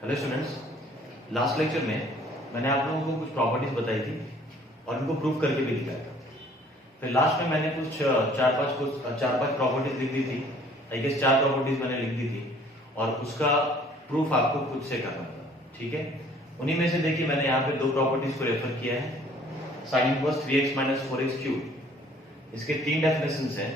Hello students, last lecture में मैंने आप लोगों को कुछ प्रॉपर्टीज बताई थी और इनको प्रूव करके भी दिखाया था। फिर लास्ट में मैंने कुछ चार पांच प्रॉपर्टीज लिख दी थी। आई गेस 4 प्रॉपर्टीज मैंने लिख दी थी और उसका प्रूफ आपको खुद से करना था। ठीक है, उन्हीं में से देखिए मैंने यहाँ पे 2 प्रॉपर्टीज को रेफर किया है। Sine inverse 3x - 4x cube, इसके 3 डेफिनेशंस हैं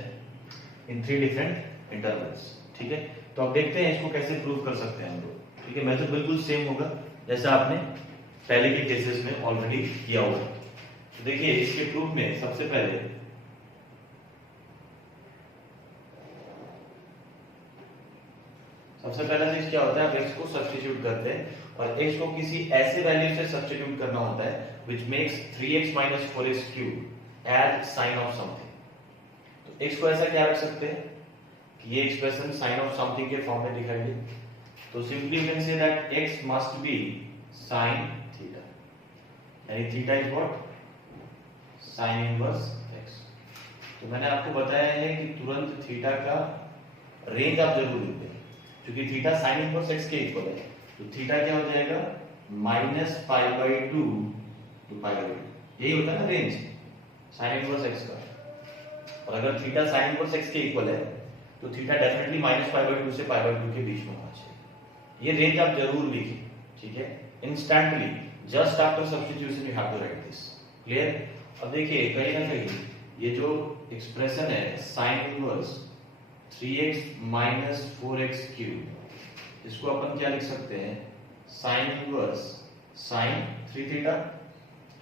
इन 3 डिफरेंट इंटरवल्स। ठीक है, तो अब देखते हैं इसको कैसे प्रूव कर सकते हैं हम लोग। ठीक है, मेथड बिल्कुल सेम होगा जैसा आपने पहले के केसेस में ऑलरेडी किया होगा। तो देखिए इसके प्रूफ में सबसे पहले चीज क्या होता है, आप x को सब्स्टिट्यूट करते हैं और x को किसी ऐसे वैल्यू से सब्स्टिट्यूट करना होता है which makes 3x - 4x cube as sine of something. तो x को ऐसा क्या रख सकते हैं कि ये एक्सप्रेशन साइन ऑफ समथिंग के फॉर्म में दिखाई दे। तो simply you can say that x must be sin theta, यानी theta is what? sin inverse x। तो मैंने आपको बताया है कि तुरंत थीटा का रेंज आप जरूर लिख दें, क्योंकि थीटा sin इनवर्स x के इक्वल है। तो थीटा क्या हो जाएगा -π/2 to π/2, यही होता है ना रेंज sin इनवर्स x का। और अगर थीटा sin इनवर्स x के इक्वल है तो थीटा डेफिनेटली -π/2 से π/2 के बीच में होना चाहिए। ये रेंज आप जरूर लिखिए। ठीक है, instantly just after substitution you have to write this. Clear? अब देखिए कहीं ना कहीं ये जो एक्सप्रेशन है sin inverse 3x - 4x cube, इसको अपन क्या लिख सकते हैं sin इनवर्स sin 3 थीटा।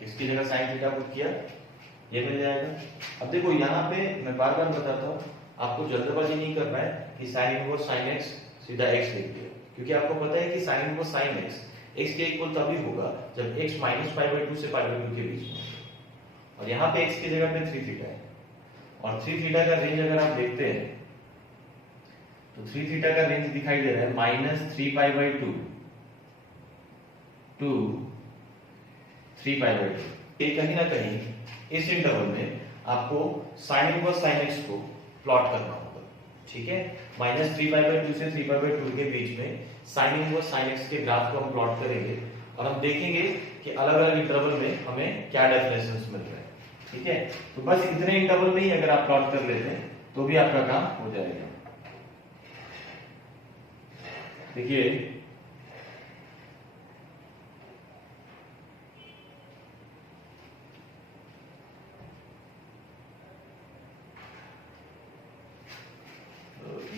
इसकी जगह sin थीटा पुट किया, ये मिल जाएगा। अब देखो यहाँ पे मैं बार बार बताता हूँ, आपको जल्दबाजी नहीं करना है कि sin इनवर्स sin x सीधा x लिख दिया, क्योंकि आपको पता है कि sin इनवर्स sin x के इक्वल तभी होगा जब x -π/2 से π/2 के बीच में। और यहाँ पे x की जगह पे 3 थीटा है और 3 थीटा का रेंज अगर आप देखते हैं तो 3 थीटा का रेंज दिखाई दे रहा है -3π/2 टू 3π/2। ये कहीं ना कहीं इस इंटरवल में आपको sin इनवर्स sin x को प्लॉट करना होगा। ठीक है, -3π/2 से 3π/2 के बीच में sin इनवर्स sin x के ग्राफ को हम प्लॉट करेंगे और हम देखेंगे कि अलग-अलग इंटरवल में हमें क्या डेफिनेशंस मिल रहे हैं। ठीक है, तो बस इतने इंटरवल में ही अगर आप प्लॉट कर लेते हैं तो भी आपका काम हो जाएगा। देखिए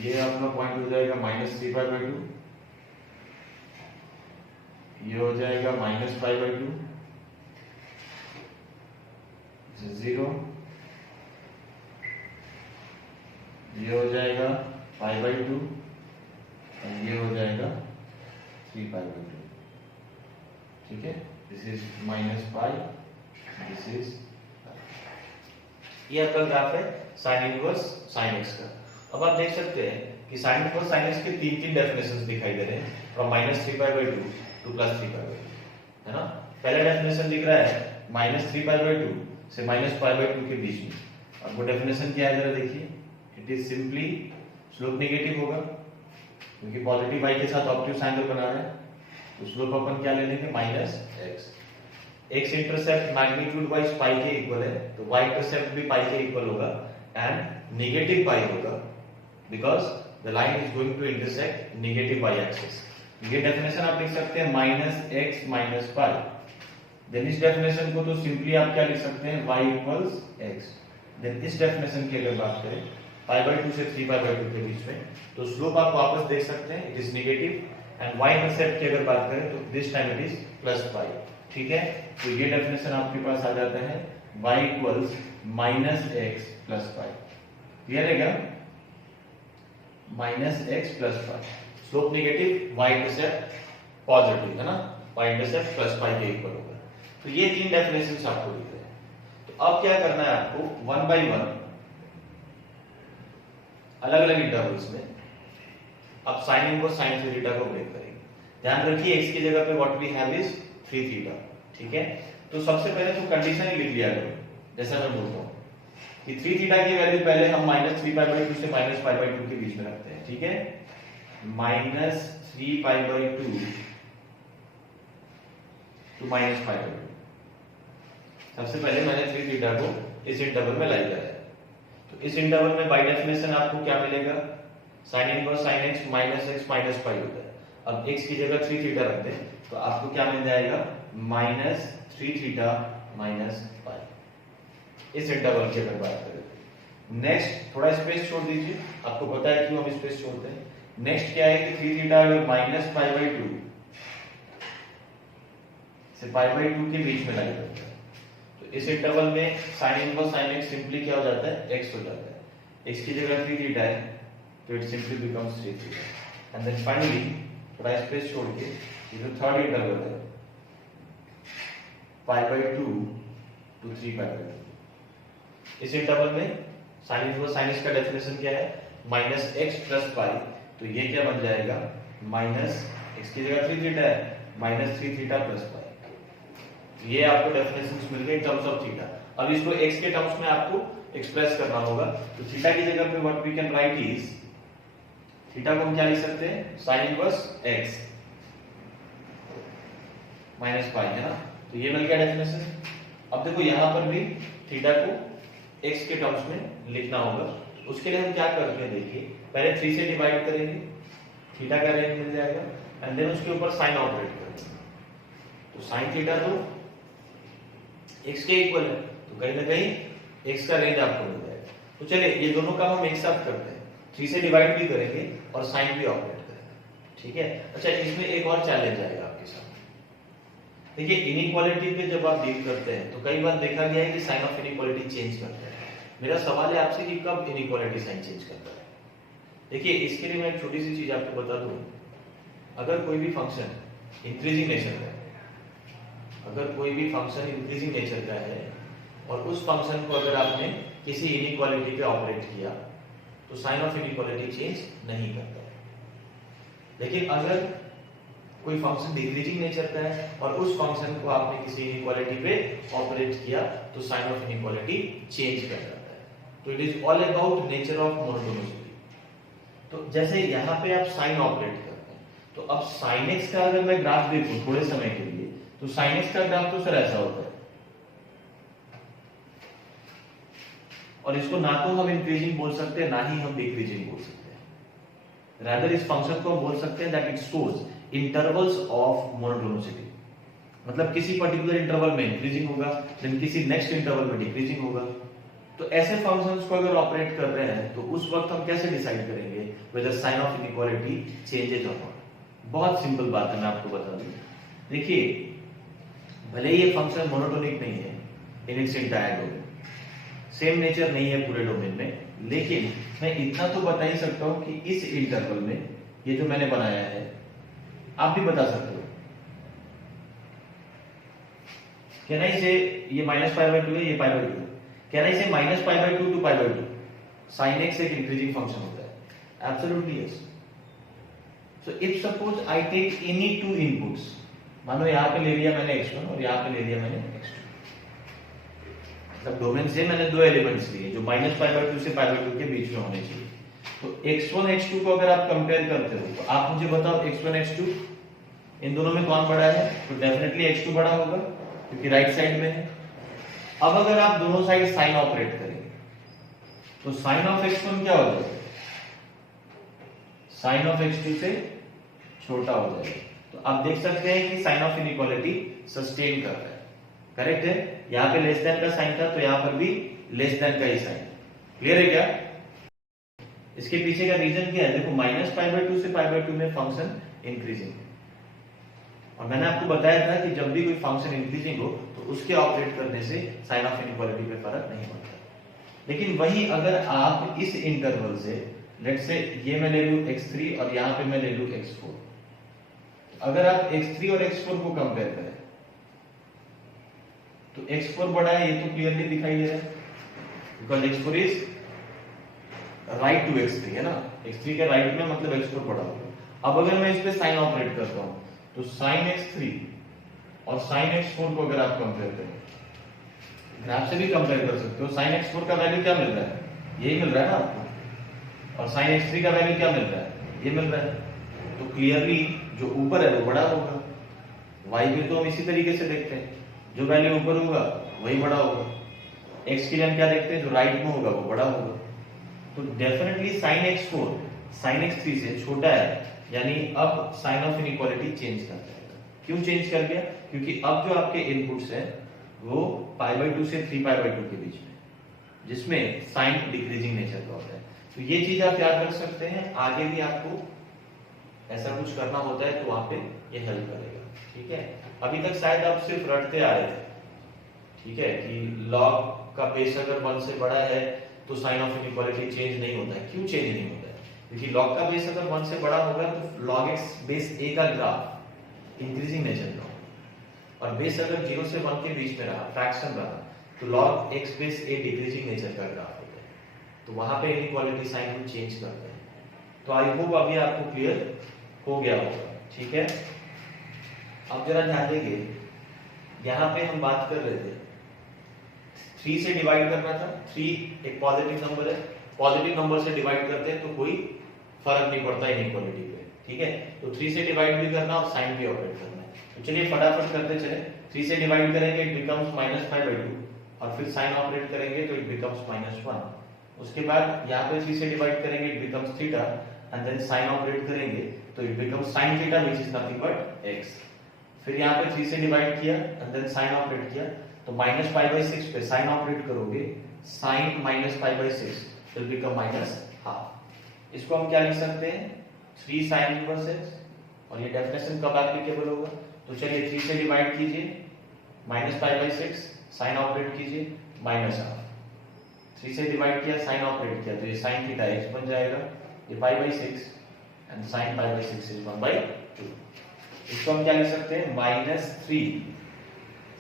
ये अपना पॉइंट हो जाएगा -3π/2, ये हो जाएगा -π/2, 0, ये हो जाएगा π/2 और ये हो जाएगा 3π/2। ठीक है, दिस इज -π, दिस इज, ये आपका ग्राफ है sin इनवर्स sin x का। अब आप देख सकते हैं कि sin इनवर्स sin x के 3 डेफिनेशंस दिखाई दे रहे हैं, फ्रॉम -3π/2 टू +3π/2, है ना। पहला डेफिनेशन दिख रहा है -3π/2 से -π/2 के बीच में। अब वो डेफिनेशन क्या है जरा देखिए, it is simply slope negative होगा क्योंकि पॉजिटिव y के साथ ऑब्ट्यूज एंगल बना रहा है, तो स्लोप अपन क्या ले लेंगे -x। x intercept magnitude wise pi के इक्वल है, तो y इंटरसेप्ट भी पाई के इक्वल होगा एंड नेगेटिव पाई होगा because the line is going to intersect negative y axis. ये डेफिनेशन आप लिख सकते हैं -x - π। देन इस डेफिनेशन को तो सिंपली आप क्या लिख सकते हैं y = x। देन इस डेफिनेशन की अगर बात करें π/2 से 3π/2 के बीच में, तो स्लोप आप वापस देख सकते हैं, it is negative and y intercept की अगर बात करें तो दिस टाइम इट इज +π। ठीक है, तो ये डेफिनेशन आपके पास आ जाता है y = -x + π। क्लियर है क्या? -x + π, slope negative, y intercept positive, है ना, y इंटरसेप्ट +π के इक्वल होगा। तो ये 3 डेफिनेशंस आपको दिख रहे हैं। तो अब क्या करना है आपको, 1 बाय 1 अलग-अलग इंटरवल्स में अब sin इनवर्स sin 3 थीटा को ब्रेक करेंगे। ध्यान रखिए x की जगह पे what we have is 3 theta. ठीक है, तो सबसे पहले तो कंडीशन ही लिख लिया करो, जैसा मैं बोलता हूं कि 3 थीटा की वैल्यू पहले हम -3π/2 से -π/2 के बीच में रखते हैं। ठीक है, -3π/2 टू -π/2। सबसे पहले मैंने 3 थीटा को इस इंटरवल में लाई कराया। तो इस इंटरवल में बाय डेफिनेशन आपको क्या मिलेगा, sin inverse sin x minus x minus पाई होता है। अब x की जगह 3 थीटा रख दें तो आपको क्या मिल जाएगा, -3 थीटा माइनस पाई। इस इंटरवल की अगर बात करें, नेक्स्ट थोड़ा स्पेस छोड़ दीजिए, आपको पता है क्यों हम स्पेस छोड़ते हैं। नेक्स्ट क्या है कि 3 थीटा अगर -π/2 से π/2 के बीच में लाई करता है, तो इस इंटरवल में sin inverse sin x simply क्या हो जाता है, x हो जाता है। x की जगह 3 थीटा है तो it simply becomes 3 theta. And then finally थोड़ा स्पेस छोड़ के ये जो थर्ड इंटरवल है π/2 to 3π/2, इस इंटरवल में sin इनवर्स sin x का डेफिनेशन क्या है, -x + π। तो ये क्या बन जाएगा, x की जगह 3 थीटा है, -3 थीटा + π। ये आपको डेफिनेशंस मिल गए इन टर्म्स ऑफ थीटा। अब इसको x के टर्म्स में आपको एक्सप्रेस करना होगा। तो थीटा की जगह पे what we can write is, theta को हम क्या लिख सकते हैं, sin inverse x minus pi, है ना। तो ये मिल गया डेफिनेशन। अब देखो यहां पर भी थीटा को x के टर्म्स में लिखना होगा। उसके लिए हम क्या करते हैं, देखिए पहले 3 से डिवाइड करेंगे, थीटा का रेंज मिल जाएगा, एंड देन उसके ऊपर साइन ऑपरेट करेंगे। तो साइन थीटा तो x के इक्वल है, तो कहीं ना कहीं x का रेंज आपको मिल जाएगा। तो चलिए ये दोनों काम हम एक साथ करते हैं, 3 से डिवाइड भी करेंगे और साइन भी ऑपरेट करेंगे, ठीक है। अच्छा, इसमें एक और चैलेंज आएगा आपके साथ। देखिए इनइक्वालिटी पे जब आप डील करते हैं तो कई बार देखा गया है कि साइन ऑफ इनइक्वालिटी चेंज करता है। मेरा सवाल है आपसे कि कब इनइक्वालिटी साइन चेंज करता है। देखिए इसके लिए मैं एक छोटी सी चीज आपको बता दूं। अगर कोई भी फंक्शन इंक्रीजिंग नेचर का है, अगर कोई भी फंक्शन इंक्रीजिंग नेचर का है और उस फंक्शन को अगर आपने किसी इनइक्वालिटी पे ऑपरेट किया तो साइन ऑफ इनइक्वालिटी चेंज नहीं करता है। लेकिन अगर कोई फंक्शन डिक्रीजिंग नेचर का है और उस फंक्शन को आपने किसी इनइक्वालिटी पे ऑपरेट किया तो साइन ऑफ इनइक्वालिटी चेंज कर जाता है। तो it is all about nature of monotonicity. तो जैसे यहाँ पे आप साइन ऑपरेट करते हैं, तो अब साइन एक्स का अगर मैं ग्राफ देखूं थोड़े समय के लिए, तो साइन एक्स का ग्राफ तो सर ऐसा होता है, और इसको ना तो हम इंक्रीजिंग बोल सकते हैं ना ही हम डिक्रीजिंग बोल सकते हैं। रादर इस फंक्शन को हम बोल सकते हैं that it shows intervals of monotonicity. मतलब किसी पर्टिकुलर इंटरवल में इंक्रीजिंग होगा, देन किसी नेक्स्ट इंटरवल में डिक्रीजिंग होगा। तो ऐसे फंक्शंस को अगर ऑपरेट कर रहे हैं तो उस वक्त हम कैसे डिसाइड करेंगे whether sign of inequality changes और नॉट। बहुत सिंपल बात है, मैं आपको बता दूं। देखिए भले ही ये फंक्शन मोनोटोनिक नहीं है in its entire domain, same nature नहीं है पूरे डोमेन में, लेकिन मैं इतना तो बता ही सकता हूं कि इस इंटरवल में ये जो मैंने बनाया है, आप भी बता सकते हो, कैन आई से ये -π/2 है, ये π/2 है, कैन आई से -π/2 to π/2 sin x एक इंक्रीजिंग फंक्शन होता है? Absolutely yes. So if suppose I take any two inputs, मानो यहां पे ले लिया मैंने x1 और यहां पे ले लिया मैंने x2, मतलब डोमेन से मैंने दो एलिमेंट्स लिए जो -π/2 से π/2 के बीच में होने चाहिए। तो x1 x2 को अगर आप कंपेयर करते हो तो आप मुझे बताओ x1 x2 इन दोनों में कौन बड़ा है? तो डेफिनेटली x2 बड़ा होगा क्योंकि राइट साइड में है। अब अगर आप दोनों साइड साइन ऑपरेट करेंगे तो साइन ऑफ x1 क्या हो जाएगा? साइन ऑफ x2 से छोटा हो जाएगा। तो आप देख सकते हैं कि साइन ऑफ इनइक्वालिटी सस्टेन कर रहा है, करेक्ट है। यहां पे लेस देन का साइन था तो यहां पर भी लेस देन का ही साइन। क्लियर है क्या? इसके पीछे का रीजन क्या है? देखो -π/2 से π/2 में फंक्शन इंक्रीजिंग है, और मैंने आपको बताया था कि जब भी कोई फंक्शन इंक्रीजिंग हो तो उसके ऑपरेट करने से साइन ऑफ इनइक्वालिटी पे फर्क नहीं पड़ता। लेकिन वही अगर आप इस इंटरवल से लेट्स से ये मैं ले लूं x3 और यहां पे मैं ले लूं x4, अगर आप x3 और x4 को कंपेयर करें तो x4 बड़ा है, ये तो क्लियरली दिखाई दे रहा है because x4 is right to x3, है ना। x3 के राइट में मतलब x4 बड़ा होगा। अब अगर मैं इस पे साइन ऑपरेट करता हूं तो sin x3 और sin x4 को अगर आप कंपेयर करें, ग्राफ से भी कंपेयर कर सकते हो, sin x4 का वैल्यू क्या मिल रहा है? यही मिल रहा है ना आपको, और sin x3 का वैल्यू क्या मिल रहा है? ये मिल रहा है। तो क्लियरली जो ऊपर है वो बड़ा होगा, y भी तो हम इसी तरीके से देखते हैं, जो वैल्यू ऊपर होगा वही बड़ा होगा। x के लिए हम क्या देखते हैं, जो राइट में होगा वो बड़ा होगा। तो definitely sin x4 sin x3 से छोटा है, यानी अब साइन ऑफ इनइक्वालिटी चेंज कर जाएगा। क्यों चेंज कर गया? क्योंकि अब जो आपके इनपुट्स हैं वो π/2 से 3π/2 के बीच में, जिसमें साइन डिक्रीजिंग नेचर का होता है। तो ये चीज आप याद रख सकते हैं, आगे भी आपको ऐसा कुछ करना होता है तो वहां पे ये हेल्प करेगा। ठीक है, अभी तक शायद आप सिर्फ रटते आ रहे थे, ठीक है, कि log का बेस अगर 1 से बड़ा है तो साइन ऑफ इनइक्वालिटी चेंज नहीं होता है। क्यों चेंज नहीं होता है? क्योंकि log का बेस अगर 1 से बड़ा होगा तो log x बेस a का ग्राफ इंक्रीजिंग नेचर का होगा, और बेस अगर 0 से 1 के बीच में रहा, फ्रैक्शन रहा, तो log x base a decreasing nature का ग्राफ होता है। तो वहां पे इनइक्वालिटी साइन हम चेंज करते हैं। तो आई होप अभी आपको क्लियर हो गया होगा। ठीक है, अब जरा ध्यान देंगे, यहाँ पे हम बात कर रहे थे 3 से डिवाइड करना था। 3 एक पॉजिटिव नंबर है, पॉजिटिव नंबर से डिवाइड करते हैं तो कोई फर्क नहीं पड़ता इनइक्वालिटी पे। ठीक है, तो 3 से डिवाइड भी करना और साइन भी ऑपरेट करना है। तो चलिए फटाफट करते चले। 3 से डिवाइड करेंगे इट बिकम्स -5/2, और फिर साइन ऑपरेट करेंगे तो इट बिकम्स -1। उसके बाद यहाँ पे 3 से डिवाइड करेंगे it becomes theta, and then sine operate करेंगे तो it becomes sin theta which is nothing but x। फिर यहाँ पे 3 से डिवाइड किया एंड देन साइन ऑपरेट किया, तो -π/6 पे साइन ऑपरेट करोगे, sin -π/6 विल बिकम -12। इसको हम क्या लिख सकते हैं, 3 sin इनवर्स x, और ये डेफिनेशन कब एप्लीकेबल होगा? तो चलिए 3 से डिवाइड कीजिए, -π/6, साइन ऑपरेट कीजिए, -12। 3 से डिवाइड किया, साइन ऑपरेट किया, तो ये sin थीटा x बन जाएगा, ये π/6 एंड sin π/6 इज 1/2। इसको हम क्या लिख सकते हैं, -3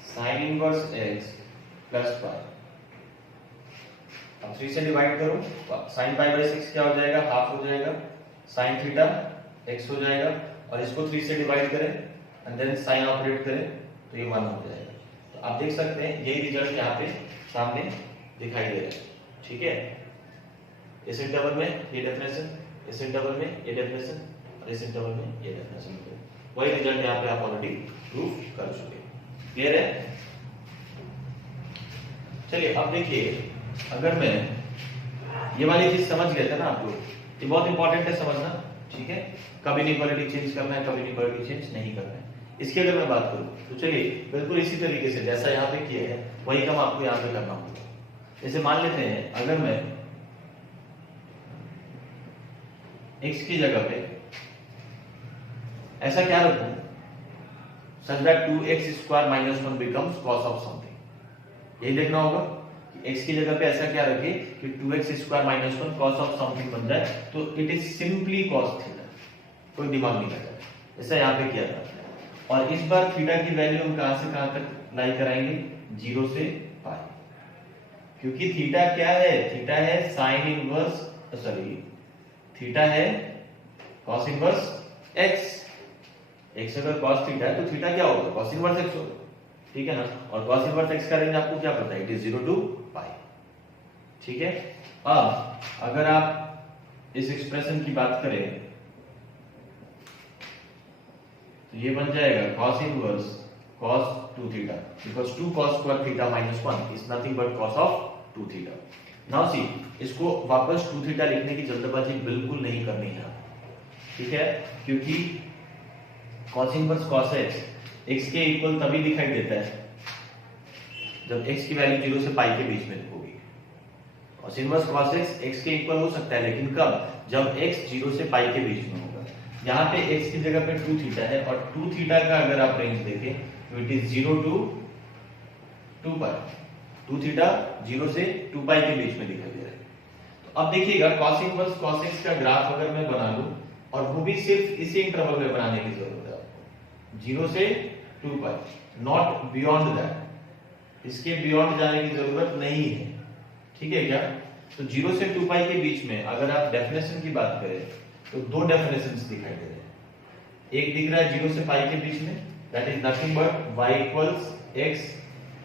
sin inverse x plus pi. अब 3 से डिवाइड करो, sin π/6 क्या हो जाएगा, हाफ हो जाएगा, sin थीटा x हो जाएगा, और इसको 3 से डिवाइड करें एंड देन साइन ऑपरेट करें तो ये 1 हो जाएगा। तो आप देख सकते हैं यही रिजल्ट यहाँ पे सामने दिखाई दे रहा है। ठीक है, इस इंटरवल में ये डेफिनेशन, इस इंटरवल में ये डेफिनेशन, और इस इंटरवल में ये डेफिनेशन, वही रिजल्ट यहाँ पे आप ऑलरेडी प्रूव कर चुके हैं। क्लियर है? चलिए अब देखिए, अगर मैं ये वाली चीज समझ गए थे ना आप लोग, ये बहुत इंपॉर्टेंट है समझना। ठीक है, कब इनइक्वालिटी चेंज करना है, कब इनइक्वालिटी चेंज नहीं करना है, इसकी अगर मैं बात करूं तो चलिए बिल्कुल इसी तरीके से जैसा यहाँ पे किया है वही काम आपको यहाँ पे करना होगा। जैसे मान लेते हैं अगर मैं x की जगह पे ऐसा क्या रखूं, such that 2x square minus 1 becomes cos of something। यही देखना होगा कि x की जगह पे ऐसा क्या रखे कि 2x square minus 1 cos of something बन जाए, तो it is simply cos theta, कोई दिमाग नहीं लगाया, ऐसा यहाँ पे किया था। और इस बार थीटा की वैल्यू हम कहां से कहां तक लाई कराएंगे, 0 से पाई, क्योंकि थीटा क्या है, थीटा है साइन इनवर्स, सॉरी थीटा है cos इनवर्स x। x अगर cos थीटा है तो थीटा क्या होगा, cos इनवर्स x होगा। ठीक है ना, और cos इनवर्स x का रेंज आपको क्या पता है, इट इज 0 to पाई। ठीक है, अब अगर आप इस एक्सप्रेशन की बात करें तो ये बन जाएगा cos inverse cos 2 theta, because 2 cos square theta minus 1 is nothing but cos of 2 theta. Now see, इसको वापस 2 थीटा लिखने की जल्दबाजी बिल्कुल नहीं करनी है, ठीक है, क्योंकि cos inverse cos x x के इक्वल तभी दिखाई देता है जब x की वैल्यू 0 से पाई के बीच में होगी। cos इनवर्स cos x के इक्वल हो सकता है, लेकिन कब, जब x 0 से पाई के बीच में होगा। यहाँ पे x की जगह पे 2 थीटा है, और 2 थीटा का अगर आप रेंज देखें तो it is 0 to 2 pi. 2 theta 0 से 2 पाई के बीच में दिखाई दे रहा है। तो अब देखिएगा cos इनवर्स cos x का ग्राफ अगर मैं बना लूं, और वो भी सिर्फ इसी इंटरवल में बनाने की जरूरत है आपको, 0 से 2 पाई, नॉट बियॉन्ड दैट, इसके बियॉन्ड जाने की जरूरत नहीं है। ठीक है क्या? तो 0 से 2 पाई के बीच में अगर आप डेफिनेशन की बात करें तो दो डेफिनेशंस दिखाई दे रहे हैं। एक दिख रहा है 0 से पाई के बीच में, that is nothing but y equals x,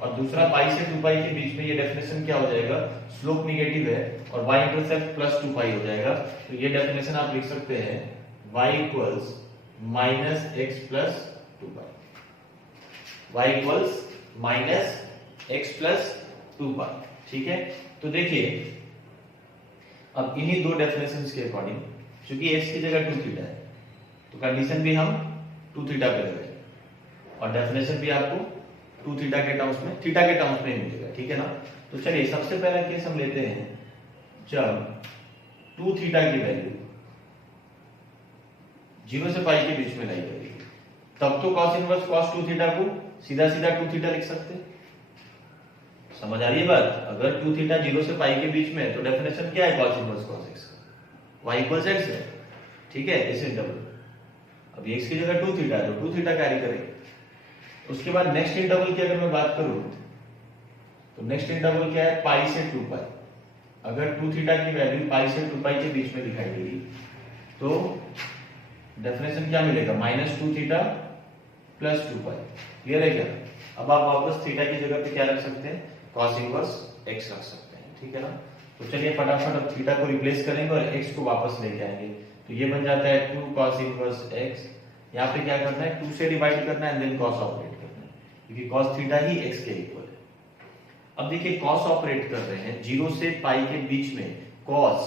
और दूसरा पाई से 2 पाई के बीच में ये डेफिनेशन क्या हो जाएगा, स्लोप नेगेटिव है और y इंटरसेप्ट प्लस 2 पाई हो जाएगा। तो ये डेफिनेशन आप लिख सकते हैं y इक्वल्स -x प्लस 2 पाई। y equals minus x plus 2 पाई। ठीक है, तो देखिए अब इन्हीं दो डेफिनेशंस के अकॉर्डिंग, क्योंकि x की जगह 2 थीटा है तो कंडीशन भी हम 2 थीटा पे लगाएंगे और डेफिनेशन भी आपको 2 थीटा के टर्म्स में ही मिलेगा। ठीक है ना, तो चलिए सबसे पहला केस हम लेते हैं जब 2 थीटा की वैल्यू 0 से पाई के बीच में लाई जाएगी, तब तो cos इनवर्स cos 2 थीटा को सीधा सीधा 2 थीटा लिख सकते हैं। समझ आ रही है बात? अगर 2 थीटा 0 से पाई के बीच में है तो डेफिनेशन क्या है cos इनवर्स cos x का, y इक्वल्स x है। ठीक है, इस इंटरवल अब x की जगह 2 थीटा है तो 2 थीटा कैरी करेंगे। उसके बाद नेक्स्ट इंटरवल की अगर मैं बात करूं तो नेक्स्ट इंटरवल क्या है, पाई से 2 पाई। अगर 2 थीटा की वैल्यू पाई से 2 पाई के बीच में दिखाई देगी तो डेफिनेशन क्या मिलेगा, -2 थीटा प्लस 2 पाई। क्लियर है क्या? अब आप वापस थीटा की जगह पे क्या रख सकते हैं, cos इनवर्स x रख सकते हैं। ठीक है ना, तो चलिए फटाफट अब थीटा को रिप्लेस करेंगे और x को वापस लेके आएंगे, तो ये बन जाता है 2 cos इनवर्स x। यहाँ पे क्या करना है, 2 से डिवाइड करना है एंड देन cos ऑपरेट करना है, क्योंकि cos थीटा ही x के इक्वल है। अब देखिए cos ऑपरेट कर रहे हैं 0 से पाई के बीच में, cos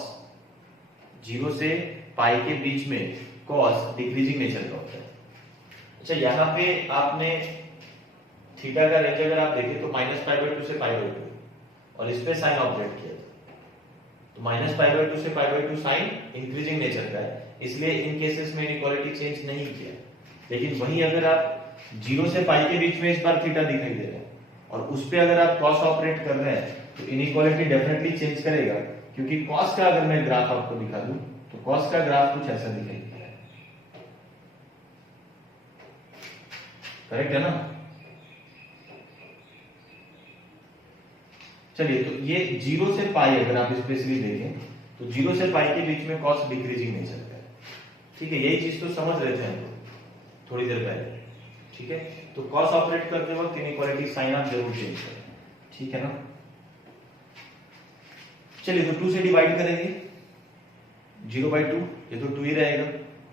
0 से पाई के बीच में cos डिक्रीजिंग नेचर का होता है। अच्छा, यहाँ पे आपने थीटा का रेंज अगर आप देखें तो -π/2 से π/2 और इस पे साइन ऑपरेट किया तो -π/2 से π/2 साइन इंक्रीजिंग नेचर का है, इसलिए इन केसेस में इनइक्वालिटी चेंज नहीं किया। लेकिन वहीं अगर आप 0 से पाई के बीच में इस बार थीटा दिखाई दे रहा है और उस पे अगर आप cos ऑपरेट कर रहे हैं तो इनइक्वालिटी डेफिनेटली चेंज करेगा, क्योंकि cos का अगर मैं ग्राफ आपको दिखा दूं तो cos का ग्राफ कुछ ऐसा दिखाई दे रहा है। करेक्ट है ना? चलिए, तो ये 0 से पाई अगर आप स्पेशली देखें तो 0 से पाई के बीच में cos डिक्रीजिंग नेचर का है। ठीक है, यही चीज तो समझ रहे थे हम लोग थोड़ी देर पहले। ठीक है, तो cos ऑपरेट करते वक्त इनइक्वालिटी साइन आप जरूर चेंज करें। ठीक है ना, चलिए तो 2 से डिवाइड करेंगे 0/2, ये तो 2 ही रहेगा।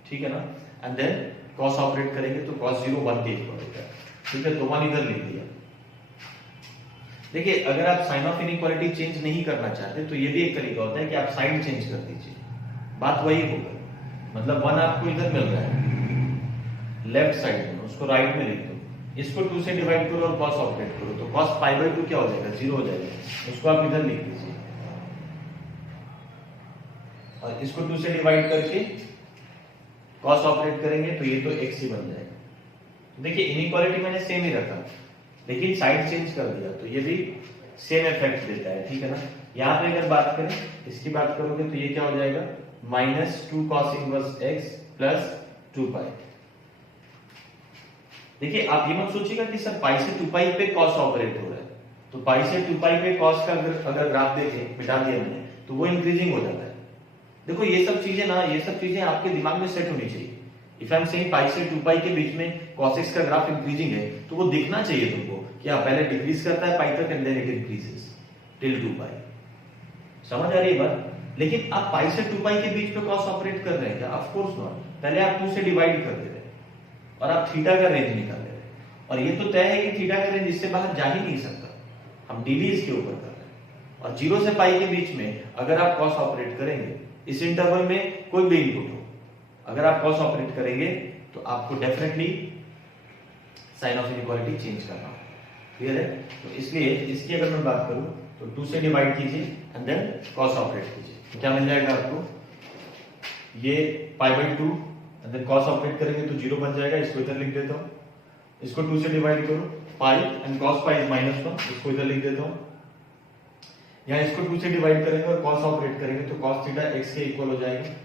ठीक है ना, एंड देन cos ऑपरेट करेंगे तो cos 0 1 के इक्वल होता है। ठीक है, तो 1 इधर लिख दिया। देखिए, अगर आप साइन ऑफ इनइक्वालिटी चेंज नहीं करना चाहते तो ये भी एक तरीका होता है कि आप साइन चेंज कर दीजिए, बात वही होगा। मतलब 1 आपको इधर मिल रहा है लेफ्ट साइड में, उसको राइट में लिख दो, इसको 2 से डिवाइड करो और cos ऑपरेट करो तो cos π/2 क्या हो जाएगा, 0 हो जाएगा, उसको आप इधर लिख दीजिए और इसको 2 से डिवाइड करके cos ऑपरेट करेंगे तो ये तो x ही बन जाएगा। देखिए, इनइक्वालिटी मैंने सेम ही रखा लेकिन साइड चेंज कर दिया तो ये भी सेम इफेक्ट देता है। ठीक है ना, यहाँ पे अगर बात करें, इसकी बात करोगे तो ये क्या हो जाएगा, -2 cos इनवर्स x प्लस 2 पाई। देखिए, आप ये मत सोचिएगा कि सर पाई से 2 पाई पे cos ऑपरेट हो रहा है, तो पाई से 2 पाई पे cos का अगर ग्राफ देखें, मिटा दिया मैंने, तो वो इंक्रीजिंग हो जाता है। देखो, ये सब चीजें आपके दिमाग में सेट होनी चाहिए। इफ आई एम सेइंग पाई से 2 पाई के बीच में cos x का ग्राफ इंक्रीजिंग है तो वो दिखना चाहिए तुमको कि पहले डिक्रीज करता है पाई तक and then it increases till 2 pi. समझ आ रही है बात? लेकिन आप पाई से 2 पाई के बीच में cos ऑपरेट कर रहे हैं क्या? Of course not. पहले आप 2 से डिवाइड कर दे रहे हैं और आप थीटा का रेंज निकाल रहे हैं और ये तो तय है कि थीटा का रेंज इससे बाहर जा ही नहीं सकता, हम डीवी इसके ऊपर कर रहे हैं। और 0 से पाई के बीच में अगर आप cos ऑपरेट करेंगे, इस इंटरवल में कोई भी इनपुट हो, अगर आप cos ऑपरेट करेंगे तो आपको definitely sign of inequality change करना होगा। क्लियर है? तो इसलिए इसकी अगर मैं बात करूं तो 2 से डिवाइड कीजिए एंड देन cos ऑपरेट कीजिए, तो क्या मिल जाएगा आपको, ये π/2 एंड देन cos ऑपरेट करेंगे तो 0 बन जाएगा, इसको इधर लिख देता हूं। इसको 2 से डिवाइड करो, पाई एंड cos पाई इज -1, इसको इधर लिख देता हूं। यहां इसको 2 से डिवाइड करेंगे और cos ऑपरेट करेंगे तो cos थीटा x के इक्वल हो जाएगा,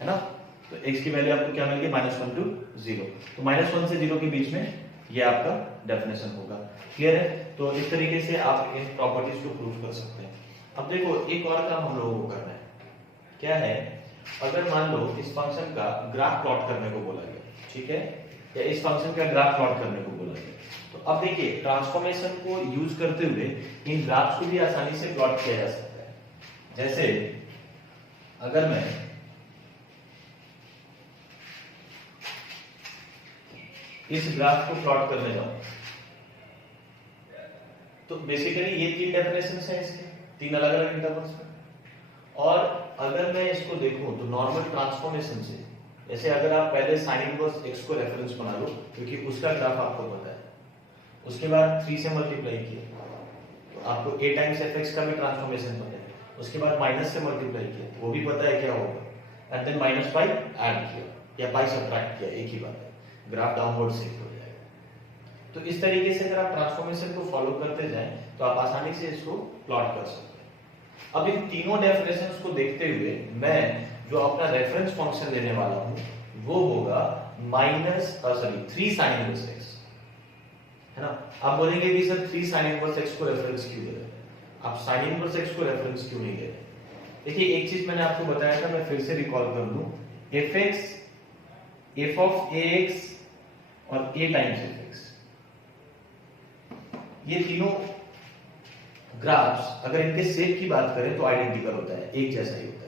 है ना। तो x की वैल्यू आपको क्या मिल गई, -1 to 0। तो -1 से 0 के बीच में ये आपका डेफिनेशन होगा। क्लियर है? तो इस तरीके से आप इन प्रॉपर्टीज को प्रूव कर सकते हैं। अब देखो, एक और काम हम लोगों को करना है, क्या है, अगर मान लो इस फंक्शन का ग्राफ प्लॉट करने को बोला गया, ठीक है, या इस फंक्शन का ग्राफ प्लॉट करने को बोला गया, तो अब देखिए ट्रांसफॉर्मेशन को यूज करते हुए इन ग्राफ्स को भी आसानी से प्लॉट किया जा सकता है। जैसे अगर मैं इस ग्राफ को प्लॉट करने जाऊं, तो बेसिकली ये तीन डेफिनेशन है इसके, तीन अलग अलग इंटरवल्स में। और अगर मैं इसको देखूं तो नॉर्मल ट्रांसफॉर्मेशन से, जैसे अगर आप पहले साइन इनवर्स x को रेफरेंस बना लो क्योंकि उसका ग्राफ आपको पता है, उसके बाद 3 से मल्टीप्लाई किया तो आपको a टाइम्स fx का भी ट्रांसफॉर्मेशन पता है, उसके बाद माइनस से मल्टीप्लाई किया वो भी पता है क्या होगा, and then minus by add किया या बाई सब्ट्रैक्ट किया, एक ही बात है, ग्राफ डाउनवर्ड शिफ्ट हो जाएगा। तो इस तरीके से अगर आप ट्रांसफॉर्मेशन को फॉलो करते जाएं तो आप आसानी से इसको प्लॉट कर सकते हैं। अब इन तीनों डेफिनेशंस को देखते हुए मैं जो अपना रेफरेंस फंक्शन लेने वाला हूं वो होगा थ्री साइन इनवर्स x, है ना। आप बोलेंगे कि सर 3 साइन इनवर्स x को रेफरेंस क्यों ले रहे हैं, आप साइन इनवर्स x को रेफरेंस क्यों नहीं ले रहे? देखिए एक चीज मैंने आपको बताया था, मैं फिर से रिकॉल कर लूं, fx, f ऑफ ax और a टाइम्स fx, ये तीनों ग्राफ्स अगर इनके शेप की बात करें तो आइडेंटिकल होता है, एक जैसा ही होता है।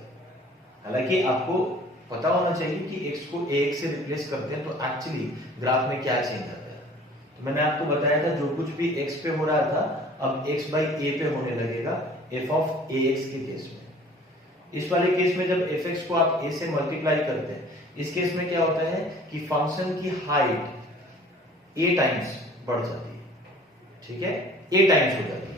हालांकि आपको पता होना चाहिए कि x को ax से रिप्लेस करते हैं तो एक्चुअली ग्राफ में क्या चेंज आता है। तो मैंने आपको बताया था जो कुछ भी x पे हो रहा था अब x बाई a पे होने लगेगा f ऑफ ax के केस में। इस वाले केस में जब fx को आप a से मल्टीप्लाई करते हैं, इस केस में क्या होता है कि फंक्शन की हाइट a टाइम्स बढ़ जाती है, ठीक है, a टाइम्स हो जाती है,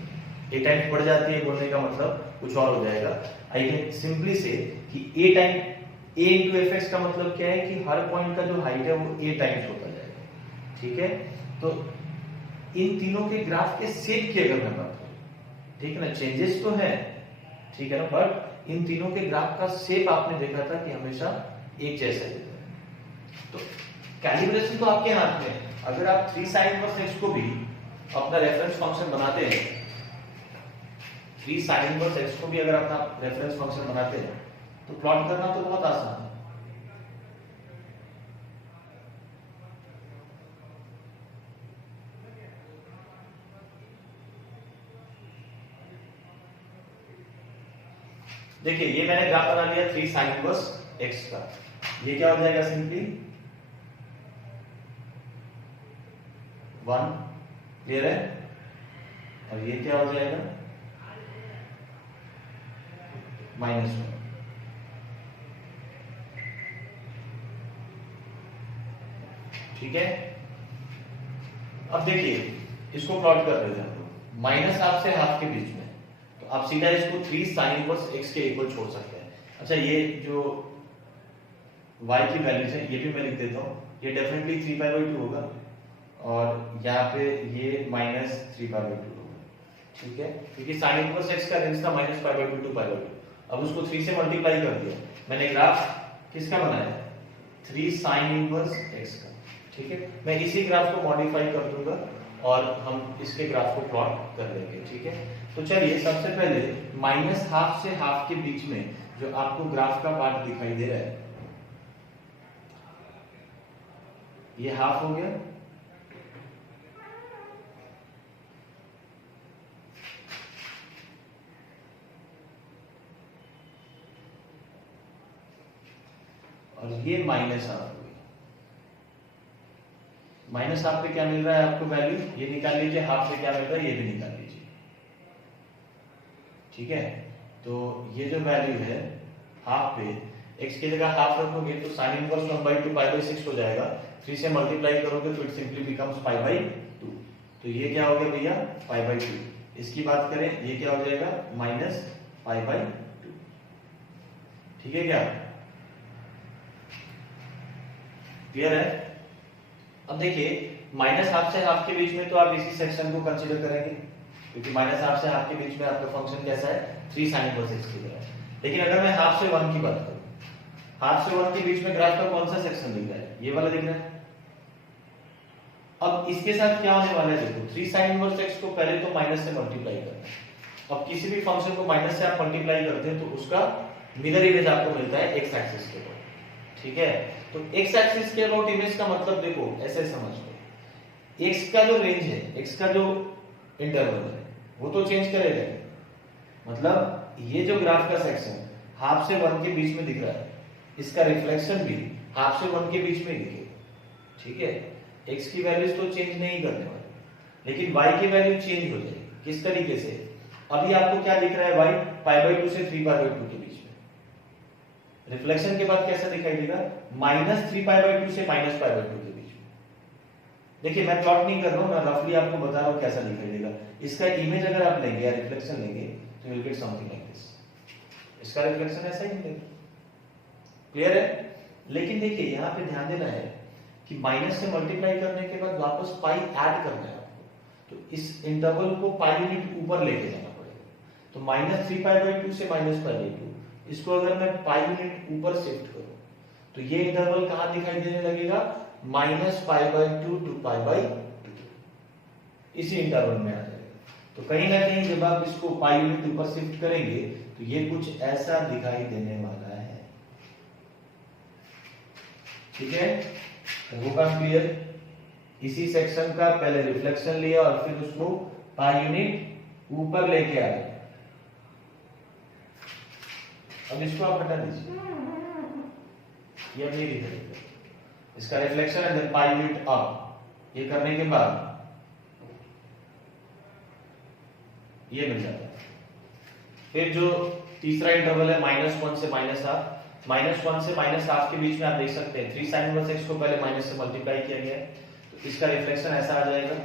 a टाइम्स बढ़ जाती है बोलने का मतलब कुछ और हो जाएगा। आई कैन सिंपली से कि a time a into F x का मतलब क्या है कि हर पॉइंट का जो हाइट है वो a टाइम्स होता जाएगा, ठीक है। तो इन तीनों के ग्राफ के शेप की अगर मैं बात करूं, ठीक है ना, चेंजेस तो है, ठीक है ना, बट इन तीनों के ग्राफ का शेप आपने देखा था कि हमेशा एक जैसा ही होता है। तो कैलिब्रेशन तो आपके हाथ में है। अगर आप 3 sin इनवर्स x को भी अपना रेफरेंस फंक्शन बनाते हैं, 3 sin इनवर्स x को भी अगर अपना रेफरेंस फंक्शन बनाते हैं तो प्लॉट करना तो बहुत आसान है। देखिए ये मैंने ग्राफ बना लिया 3 sin इनवर्स x का, ये क्या हो जाएगा सिंपली 1, क्लियर है, और ये क्या हो जाएगा -1। ठीक है, अब देखिए इसको प्लॉट कर रहे थे हम लोग माइनस हाफ से हाफ के बीच में, तो आप सीधा इसको 3 sin इनवर्स x के इक्वल छोड़ सकते हैं। अच्छा ये जो y की वैल्यूज है ये भी मैं लिख देता हूं, ये डेफिनेटली 3π/2 होगा और यहाँ पे ये -3π/2 होगा, ठीक है, क्योंकि sin इनवर्स x का रेंज था -π/2 to π/2। अब उसको 3 से मल्टीप्लाई कर दिया मैंने, ग्राफ किसका बनाया 3 sin इनवर्स x का, ठीक है। मैं इसी ग्राफ को मॉडिफाई कर दूंगा और हम इसके ग्राफ को प्लॉट कर लेंगे, ठीक है। तो चलिए सबसे पहले माइनस हाफ से हाफ के बीच में जो आपको ग्राफ का पार्ट दिखाई दे रहा है, ये हाफ हो गया, और ये माइनस हाफ हो गया। माइनस हाफ पे क्या मिल रहा है आपको वैल्यू, ये निकाल लीजिए, हाफ पे क्या मिल रहा है ये भी निकाल लीजिए, ठीक है। तो ये जो वैल्यू है हाफ पे, x की जगह हाफ रखोगे तो sin इनवर्स 1/2 π/6 हो जाएगा, 3 से मल्टीप्लाई करोगे तो इट सिंपली बिकम्स π/2। तो ये क्या हो गया भैया π/2। इसकी बात करें ये क्या हो जाएगा -π/2, ठीक है क्या, क्लियर है। अब देखिए माइनस हाफ से हाफ के बीच में तो आप इसी सेक्शन को कंसीडर करेंगे क्योंकि माइनस हाफ से हाफ के बीच में आपका फंक्शन कैसा है 3 sin इनवर्स x की तरह। लेकिन अगर मैं हाफ से 1 की बात करूं, हाफ से 1 के बीच में ग्राफ का कौन सा सेक्शन दिख रहा है, ये वाला दिख रहा है। अब इसके साथ क्या होने वाला है देखो, 3 sin इनवर्स x को पहले तो माइनस से मल्टीप्लाई करना है। अब किसी भी फंक्शन को माइनस से आप मल्टीप्लाई करते हैं तो उसका मिरर इमेज आपको मिलता है x एक्सिस के ऊपर, ठीक है। तो x एक्सिस के अबाउट इमेज का मतलब देखो ऐसे समझ लो, x का जो रेंज है, x का जो इंटरवल है वो तो चेंज करेगा, मतलब ये जो ग्राफ का सेक्शन हाफ से 1 के बीच में दिख रहा है, इसका रिफ्लेक्शन भी हाफ से 1 के बीच में दिखेगा, ठीक है। x की वैल्यूज तो चेंज नहीं करने वाली, लेकिन y की वैल्यू चेंज हो जाएगी। किस तरीके से? अभी आपको क्या दिख रहा है y π/2 से 3π/2 के बीच में। रिफ्लेक्शन के बाद कैसा दिखाई देगा? -3π/2 से -π/2 के बीच में। देखिए मैं प्लॉट नहीं कर रहा हूं, मैं रफली आपको बता रहा हूं कैसा दिखाई देगा। इसका इमेज अगर आप लेंगे या रिफ्लेक्शन लेंगे तो you will get something like this. इसका रिफ्लेक्शन ऐसा ही मिलेगा। क्लियर है? लेकिन देखिए यहां पे ध्यान देना है कि माइनस से मल्टीप्लाई करने के बाद वापस पाई ऐड करना है आपको, तो इस इंटरवल को पाई यूनिट ऊपर लेके जाना पड़ेगा। तो -3π/2 से -π/2, इसको अगर मैं पाई यूनिट ऊपर शिफ्ट करूं तो ये इंटरवल कहां दिखाई देने लगेगा? -π/2 to π/2, इसी इंटरवल में आ जाएगा। तो कहीं ना कहीं जब आप इसको पाई यूनिट ऊपर शिफ्ट करेंगे तो ये कुछ ऐसा दिखाई देने वाला है। ठीक है, होप आई एम क्लियर। इसी सेक्शन का पहले रिफ्लेक्शन लिया और फिर उसको पाई यूनिट ऊपर लेके आए। अब इसको आप हटा दीजिए, ये अब नहीं दिखेगा। इसका रिफ्लेक्शन है देन पाई यूनिट अप। ये करने के बाद ये मिल जाता है। फिर जो तीसरा इंटरवल है -1 से -1/2, -1 से -1/2 के बीच में आप देख सकते हैं 3 sin इनवर्स x को पहले माइनस से मल्टीप्लाई किया गया है, तो इसका रिफ्लेक्शन ऐसा आ जाएगा।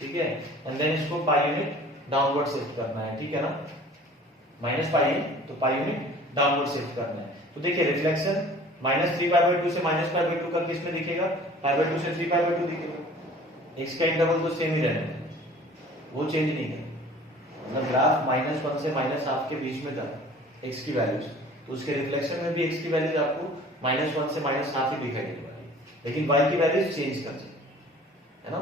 ठीक है, एंड देन इसको पाई यूनिट डाउनवर्ड शिफ्ट करना है। ठीक है ना, -पाई तो पाई यूनिट डाउनवर्ड शिफ्ट करना है। तो देखिए रिफ्लेक्शन -3π/2 से -π/2 का किस में दिखेगा? π/2 से 3π/2 दिखेगा। x का इंटरवल तो सेम ही रहना है, वो चेंज नहीं है। मतलब ग्राफ -1 से -1/2 के बीच में था x की वैल्यूज, तो उसके रिफ्लेक्शन में भी x की वैल्यूज आपको -1 से -1/2 ही दिखाई देने वाली है, लेकिन y की वैल्यूज चेंज कर दी है ना।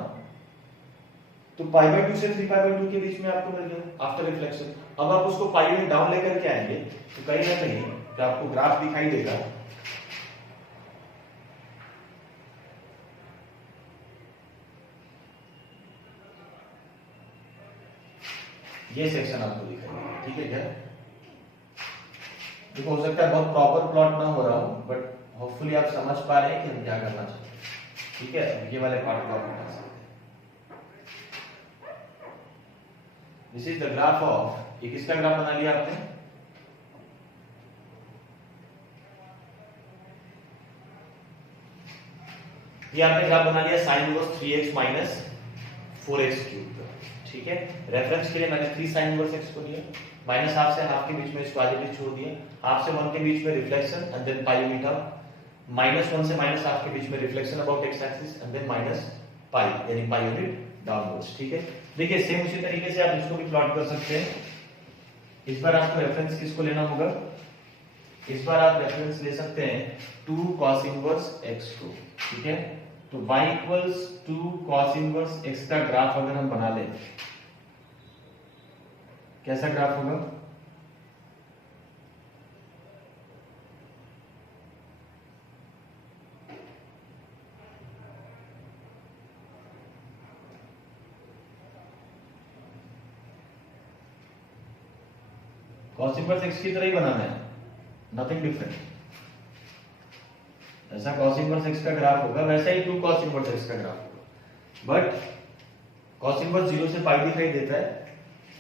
तो π/2 से 3π/2 के बीच में आपको मिल गया आफ्टर रिफ्लेक्शन। अब आप उसको पाई यूनिट डाउन लेकर के आएंगे तो कहीं ना कहीं जो आपको ग्राफ दिखाई देगा, ये सेक्शन आपको दिखाई। ठीक है क्या? देखो हो सकता है बहुत प्रॉपर प्लॉट ना हो रहा हो, बट होपफुली आप समझ पा रहे हैं कि हम क्या करना चाहते हैं। ठीक है, ये वाले पार्ट को आप बना सकते हैं। This is the graph of, ये किसका ग्राफ बना लिया आपने? ये आपने ग्राफ बना लिया sin inverse 3x minus 4x cube का। ठीक है, रेफरेंस के लिए मैंने 3 sin इनवर्स x को लिया, -1/2 से 1/2 के बीच में इसको आगे छोड़ दिया, 1/2 से 1 के बीच में reflection and then pi unit of, -1 से -1/2 के बीच में reflection about x axis and then minus pi यानी पाई यूनिट डाउनवर्ड्स। ठीक है, देखिए सेम उसी तरीके से आप इसको भी प्लॉट कर सकते हैं। इस बार आपको रेफरेंस किसको लेना होगा? इस बार आप रेफरेंस ले सकते हैं 2 cos इनवर्स x को। ठीक है, तो y equals 2 cos inverse x का ग्राफ अगर हम बना लें, कैसा ग्राफ होगा? cos इनवर्स x की तरह ही बनाना है, नथिंग डिफरेंट। ऐसा cos इनवर्स x का ग्राफ होगा, वैसा ही 2 cos इनवर्स x का ग्राफ होगा, बट cos इनवर्स 0 से पाई दिखाई देता है,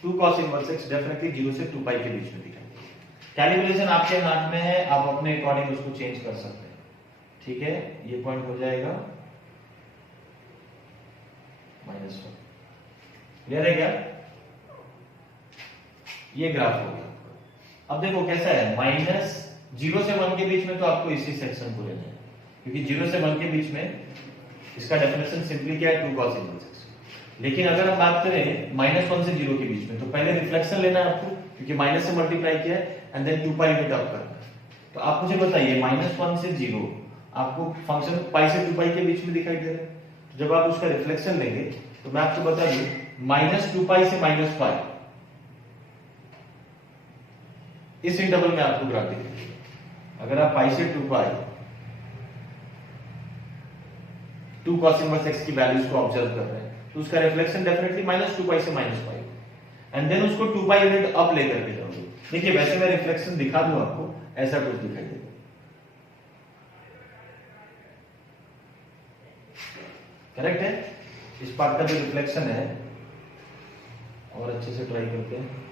2 cos इनवर्स x डेफिनेटली 0 से 2 पाई के बीच में दिखाई देता है। कैलकुलेशन आपके हाथ में है, आप अपने अकॉर्डिंग उसको चेंज कर सकते हैं। ठीक है, ये पॉइंट हो जाएगा -1। क्लियर है क्या? ये ग्राफ हो गया। अब देखो कैसा है, -0 से 1 के बीच में तो आपको इसी सेक्शन को लेना है, क्योंकि 0 से 1 के बीच में इसका डेफिनेशन सिंपली क्या है? 2 cos इनवर्स x। लेकिन अगर हम बात करें -1 से 0 के बीच में, तो पहले रिफ्लेक्शन लेना है आपको, क्योंकि माइनस से मल्टीप्लाई किया है and then 2 pi unit up करना है। तो आप मुझे बताइए -1 से 0 आपको फंक्शन पाई से 2 पाई के बीच में दिखाई दे रहा है, तो जब आप उसका रिफ्लेक्शन लेंगे तो मैं आपको बता दूं -2 पाई से -पाई, इस इंटरवल में आपको ग्राफ दिखेगा। अगर आप पाई से 2 पाई 2 cos इनवर्स x की वैल्यूज को ऑब्जर्व कर रहे हैं, तो उसका रिफ्लेक्शन डेफिनेटली -2 पाई से -पाई, एंड देन उसको 2 पाई यूनिट अप लेकर के जाओगे। देखिए वैसे मैं रिफ्लेक्शन दिखा दूं आपको, ऐसा कुछ दिखाई देगा। करेक्ट है? इस पार्ट का जो रिफ्लेक्शन है, और अच्छे से ट्राई करते हैं,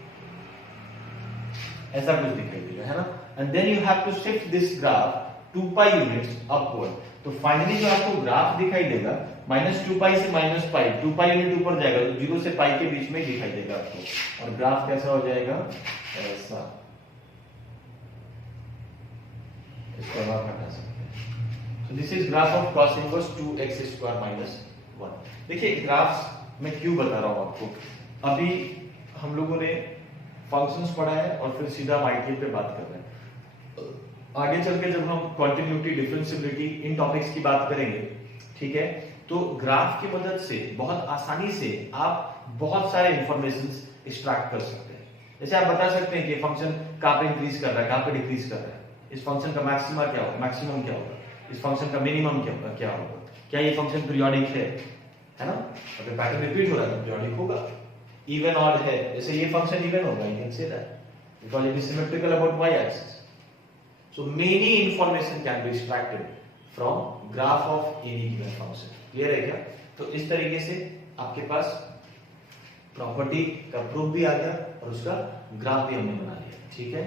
ऐसा कुछ दिखाई देगा, है ना। And then you have to shift this graph 2 pi units upward. तो फाइनली जो आपको ग्राफ दिखाई देगा -2 पाई से -पाई, 2 पाई यूनिट ऊपर जाएगा, तो 0 से पाई के बीच में दिखाई देगा आपको, और ग्राफ कैसा हो जाएगा, ऐसा। इसको आप हटा सकते हैं। So this is graph of cos inverse 2x² - 1। देखिए ग्राफ्स मैं क्यों बता रहा हूं आपको, अभी हम लोगों ने फंक्शंस पढ़ा है और फिर सीधा हम आइडियल पे बात कर रहे हैं। आगे चल के जब हम कॉन्टिन्यूटी, डिफरेंशिएबिलिटी, इन टॉपिक्स की बात करेंगे, ठीक है, तो ग्राफ की मदद से बहुत आसानी से आप बहुत सारे इंफॉर्मेशन एक्सट्रैक्ट कर सकते हैं। जैसे आप बता सकते हैं कि फंक्शन कहां पे इंक्रीज कर रहा है, कहां पे डिक्रीज कर रहा है, इस फंक्शन का मैक्सिमा क्या होगा, मैक्सिमम क्या होगा, इस फंक्शन का मिनिमम क्या होगा, क्या ये फंक्शन पीरियोडिक है ना। अगर पैटर्न रिपीट हो रहा है तो पीरियोडिक होगा। इवन ऑड है, जैसे ये फंक्शन इवन होगा, you can say that because it is symmetrical about y axis। So many information can be extracted from graph of any given function. Clear है क्या? तो इस तरीके से आपके पास प्रॉपर्टी का प्रूफ भी आ गया और उसका ग्राफ भी हमने बना लिया, ठीक है।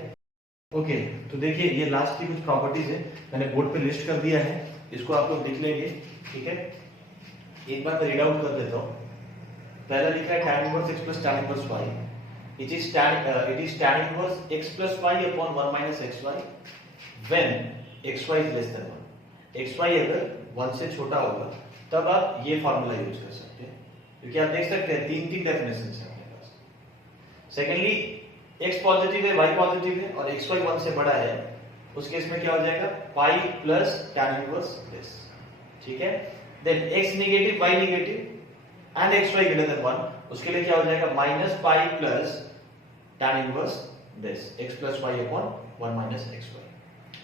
ओके, तो देखिए ये लास्ट की कुछ प्रॉपर्टीज है, मैंने बोर्ड पे लिस्ट कर दिया है, इसको आप लोग देख लेंगे, ठीक है। एक बार मैं रीड आउट कर देता हूँ। पहला लिखा है tan inverse x plus tan inverse y. It is tan inverse x plus y upon 1 minus xy when xy is less than 1. xy अगर 1 से छोटा होगा तब आप ये फार्मूला यूज कर सकते हैं, क्योंकि आप देख सकते हैं तीन डेफिनेशन है अपने पास। सेकेंडली x पॉजिटिव है, y पॉजिटिव है और xy 1 से बड़ा है, उस केस में क्या हो जाएगा, pi plus tan inverse this, ठीक है। Then x negative, y negative and xy greater than 1, उसके लिए क्या हो जाएगा, minus pi plus tan inverse this x plus y upon 1 minus xy।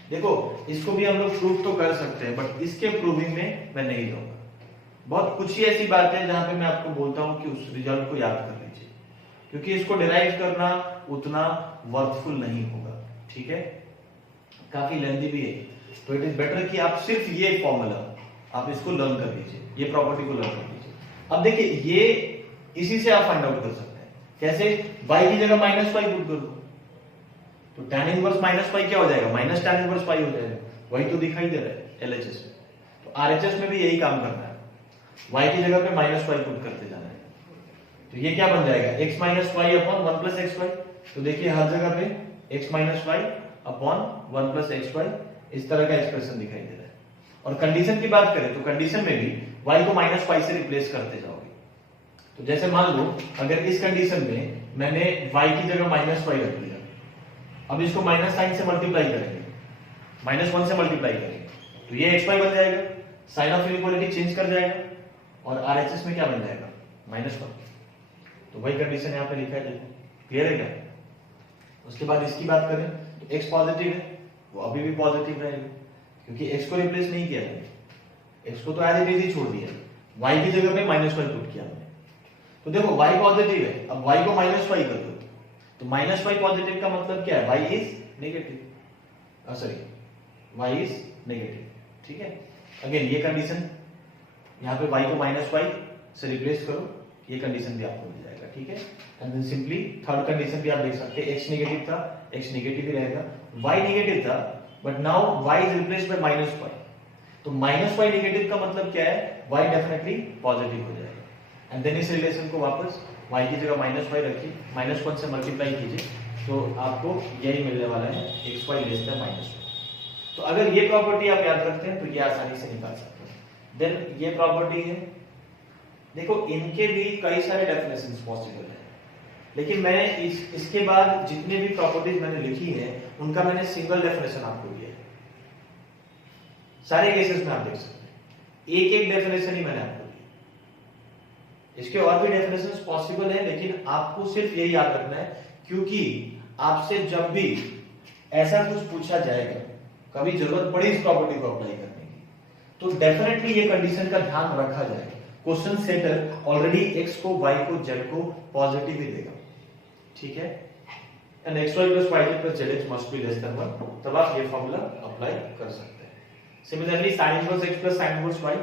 देखो इसको भी हम लोग प्रूव तो कर सकते हैं, बट इसके प्रूविंग में मैं नहीं जाऊंगा। बहुत कुछ ही ऐसी बातें हैं जहां पे मैं आपको बोलता हूं कि उस रिजल्ट को याद कर लीजिए, क्योंकि इसको डिराइव करना उतना वर्थफुल नहीं होगा, ठीक है, काफी लेंथी भी है। तो इट इज बेटर कि आप सिर्फ ये फॉर्मूला आप इसको लर्न कर लीजिए, ये प्रॉपर्टी को लर्न कर लीजिए। अब देखिए ये इसी से आप फाइंड आउट कर सकते हैं, कैसे, y की जगह -y पुट कर दो, तो tan इनवर्स -y क्या हो जाएगा, माइनस tan इनवर्स y हो जाएगा, वही तो दिखाई दे रहा है LHS में। तो RHS में भी यही काम करना है, y की जगह पे -y पुट करते जाना है। तो ये क्या बन जाएगा, x -y upon 1 plus xy। तो देखिए हर जगह पे x -y upon 1 plus xy इस तरह का एक्सप्रेशन दिखाई दे रहा है। और कंडीशन की बात करें तो कंडीशन में भी y को -y से रिप्लेस करते जाओगे। तो जैसे मान लो अगर इस कंडीशन में मैंने y की जगह -y रख दिया, अब इसको माइनस साइन से मल्टीप्लाई करेंगे, -1 से मल्टीप्लाई करेंगे, तो ये xy बन जाएगा, साइन ऑफ इनइक्वालिटी चेंज कर जाएगा और RHS में क्या बन जाएगा, -1। तो वही कंडीशन यहाँ पे लिखा है, देखो क्लियर है क्या। उसके बाद इसकी बात करें तो x पॉजिटिव है, वो अभी भी पॉजिटिव रहेगा क्योंकि x को रिप्लेस नहीं किया है, x को तो एज इट इज ही छोड़ दिया, y की जगह पे -y पुट किया हमने। तो देखो y पॉजिटिव है, अब y को -y कर दो, तो -y पॉजिटिव का मतलब क्या है, y is negative, sorry y is negative, ठीक है। अगेन ये कंडीशन यहाँ पे y को -y से रिप्लेस करो, ये कंडीशन भी आपको मिल जाएगा, ठीक है। And then simply third condition भी आप देख सकते हैं, x नेगेटिव था, x नेगेटिव ही रहेगा, y नेगेटिव था but now y is replaced by -y, तो -y नेगेटिव का मतलब क्या है, y डेफिनेटली पॉजिटिव हो जाएगा। एंड देन इस रिलेशन को वापस y की जगह -y रखिए, -1 से मल्टीप्लाई कीजिए, तो आपको यही मिलने वाला है, xy लेस देन -y। तो अगर ये प्रॉपर्टी आप याद रखते हैं तो ये आसानी से निकाल सकते हैं। देन ये प्रॉपर्टी है, देखो इनके भी कई सारे डेफिनेशंस पॉसिबल है, लेकिन मैंने इसके बाद जितने भी प्रॉपर्टीज मैंने लिखी है उनका मैंने सिंगल डेफिनेशन आपको दिया है। सारे केसेस में आप देख सकते हैं एक एक डेफिनेशन ही मैंने आपको दिया। इसके और भी डेफिनेशंस पॉसिबल है, लेकिन आपको सिर्फ यही याद रखना है, क्योंकि आपसे जब भी ऐसा कुछ पूछा जाएगा, कभी जरूरत पड़ी इस प्रॉपर्टी को अप्लाई करने की, तो डेफिनेटली ये कंडीशन का ध्यान रखा जाएगा। क्वेश्चन सेटर ऑलरेडी x को, y को, z को पॉजिटिव ही देगा, ठीक है। And xy plus yz plus zx must be less than 1, तब आप ये फॉर्मूला अप्लाई कर सकते हैं। Similarly sin inverse x plus sin inverse y,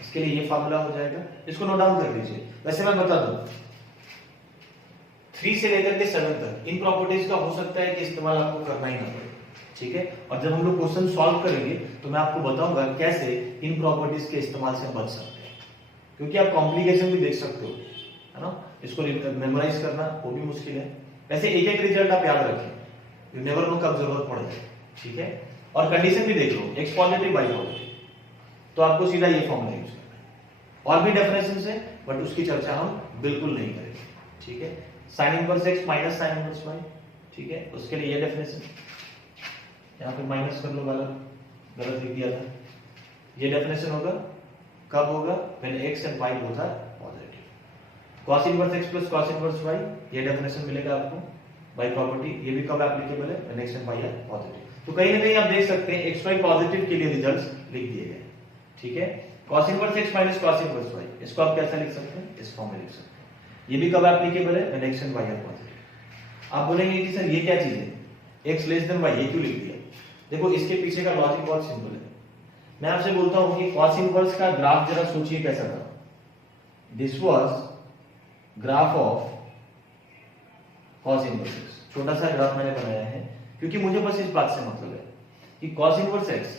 इसके लिए ये फार्मूला हो जाएगा, इसको नोट डाउन कर लीजिए। वैसे मैं बता दूं 3 से लेकर के 7 तक इन प्रॉपर्टीज का हो सकता है कि इस्तेमाल आपको करना ही ना पड़े, ठीक है। और जब हम लोग क्वेश्चन सॉल्व करेंगे तो मैं आपको बताऊंगा कैसे इन प्रॉपर्टीज के इस्तेमाल से बच सकते हैं, क्योंकि आप कॉम्प्लिकेशन भी देख सकते हो, है ना। इसको मेमोराइज करना वो भी मुश्किल है। वैसे एक एक रिजल्ट आप याद रखें, यू नेवर नो कब जरूरत पड़ जाए, ठीक है। और कंडीशन भी देख लो, x पॉजिटिव y पॉजिटिव, तो आपको सीधा ये फॉर्मूला यूज करना है। और भी डेफिनेशंस है बट उसकी चर्चा हम बिल्कुल नहीं करेंगे, ठीक है। sin inverse x minus sin inverse y, ठीक है, उसके लिए ये डेफिनेशन यहां पे माइनस कर लो, गलत लिख दिया था। ये डेफिनेशन होगा कब होगा, when x and y both are positive. cos inverse x plus cos inverse y, ये डेफिनेशन मिलेगा आपको बाय प्रॉपर्टी। ये भी कब एप्लीकेबल है, when x and y are positive. तो कहीं ना कहीं आप देख सकते हैं x y पॉजिटिव के लिए रिजल्ट्स लिख दिए गए, ठीक है। cos inverse x minus cos inverse y, इसको आप कैसा लिख सकते हैं, इस फॉर्म में लिख सकते हैं। ये भी कब एप्लीकेबल है, when x and y are positive. आप बोलेंगे कि सर ये क्या चीज है, x लेस देन y, ये क्यों लिख दिया? देखो इसके पीछे का लॉजिक बहुत सिंपल है। मैं आपसे बोलता हूं कि cos इनवर्स का ग्राफ जरा सोचिए कैसा था। This was graph of cos inverse x, छोटा सा ग्राफ मैंने बनाया है क्योंकि मुझे बस इस बात से मतलब है कि cos इनवर्स x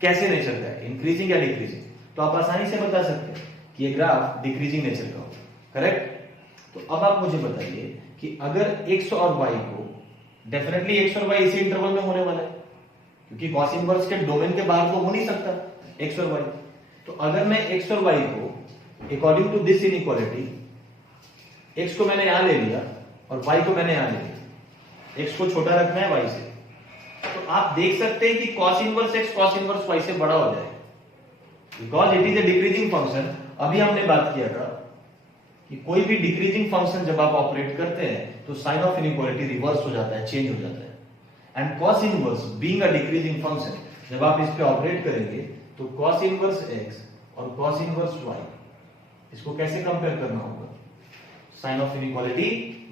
कैसे नेचर का है, इंक्रीजिंग या डिक्रीजिंग। तो आप आसानी से बता सकते हैं कि ये ग्राफ डिक्रीजिंग नेचर का होगा, करेक्ट। तो अब आप मुझे बताइए कि अगर x और y को, डेफिनेटली x और y इसी इंटरवल में होने वाला है क्योंकि cos इनवर्स के डोमेन के बाहर तो हो नहीं सकता x और y। तो अगर मैं x और y को according to this inequality, x को मैंने यहां ले लिया और y को मैंने यहां ले लिया, x को छोटा रखना है y से, तो आप देख सकते हैं कि cos inverse x cos inverse y से बड़ा हो जाएगा because it is a decreasing function. अभी हमने बात किया था कि कोई भी डिक्रीजिंग फंक्शन जब आप ऑपरेट करते हैं तो साइन ऑफ इनइक्वालिटी रिवर्स हो जाता है, चेंज हो जाता है। And cos inverse being a decreasing function, जब आप इस पे ऑपरेट करेंगे तो cos इनवर्स x और cos इनवर्स y, इसको कैसे कंपेयर करना होगा, साइन ऑफ इनइक्वालिटी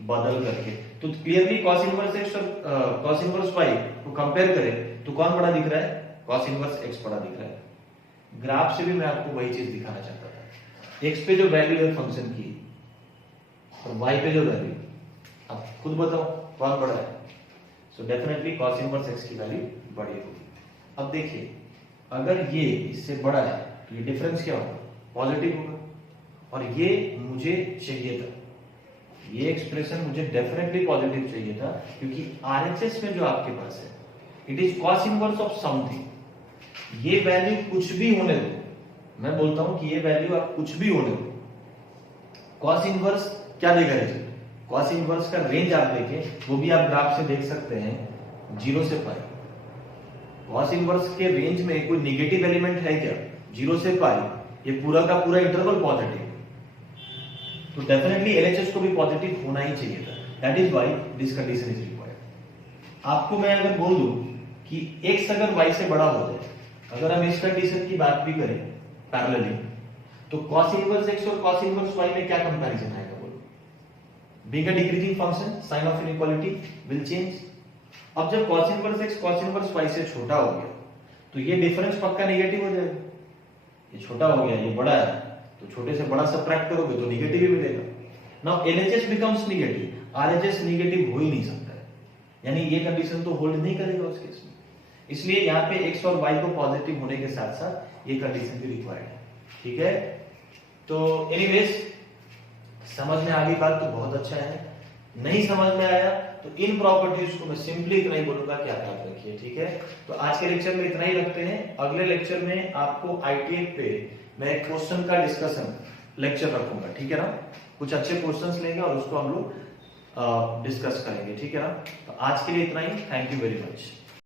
बदल करके। तो क्लियरली cos इनवर्स x और cos इनवर्स y को कंपेयर करें तो कौन बड़ा दिख रहा है, cos इनवर्स x बड़ा दिख रहा है। ग्राफ से भी मैं आपको वही चीज दिखाना चाहता था, x पे जो वैल्यू है फंक्शन की और y पे जो वैल्यू, अब खुद बताओ कौन बड़ा है। So definitely cos inverse x की वैल्यू बड़ी होगी। अब देखिए अगर ये इससे बड़ा है तो ये डिफरेंस क्या होगा, पॉजिटिव होगा। और ये मुझे चाहिए था, ये एक्सप्रेशन मुझे डेफिनेटली पॉजिटिव चाहिए था क्योंकि RHS में जो आपके पास है it is cos inverse of something. ये वैल्यू कुछ भी होने दो, मैं बोलता हूं कि ये वैल्यू आप कुछ भी होने दो, cos इनवर्स क्या देगा रिजल्ट, cos इनवर्स का रेंज आप देखें, वो भी आप ग्राफ से देख सकते हैं 0 से पाई। cos इनवर्स के रेंज में कोई नेगेटिव एलिमेंट है क्या, 0 से पाई, ये पूरा का पूरा इंटरवल पॉजिटिव, तो डेफिनेटली LHS को भी पॉजिटिव होना ही चाहिए था। That is why this condition is required. आपको मैं अगर बोल दूं कि x अगर y से बड़ा हो जाए, अगर हम इस कंडीशन की बात भी करें पैरेलली, तो cos इनवर्स x और cos इनवर्स y में क्या कंपैरिजन आएगा बोलो। Being a decreasing function sine of inequality will change. अब जब cos inverse x cos inverse y से छोटा हो गया तो ये डिफरेंस पक्का नेगेटिव हो जाएगा। ये छोटा हो गया, ये बड़ा है, तो छोटे से बड़ा सब्ट्रैक्ट करोगे तो नेगेटिव ही मिलेगा। Now LHS becomes negative, RHS negative हो ही नहीं सकता है, यानी ये कंडीशन तो होल्ड नहीं करेगा उस केस में। इसलिए यहाँ पे x और y को पॉजिटिव होने के साथ साथ ये कंडीशन भी रिक्वायर्ड है, ठीक है। तो एनीवेज समझ में आ गई बात तो बहुत अच्छा है, नहीं समझ में आया तो इन प्रॉपर्टीज को मैं सिंपली इतना ही बोलूंगा कि आप याद रखिए, ठीक है। तो आज के लेक्चर में इतना ही रखते हैं। अगले लेक्चर में आपको ITF पे मैं एक क्वेश्चन का डिस्कशन लेक्चर रखूंगा, ठीक है ना। कुछ अच्छे क्वेश्चंस लेंगे और उसको हम लोग डिस्कस करेंगे, ठीक है ना। तो आज के लिए इतना ही, थैंक यू वेरी मच।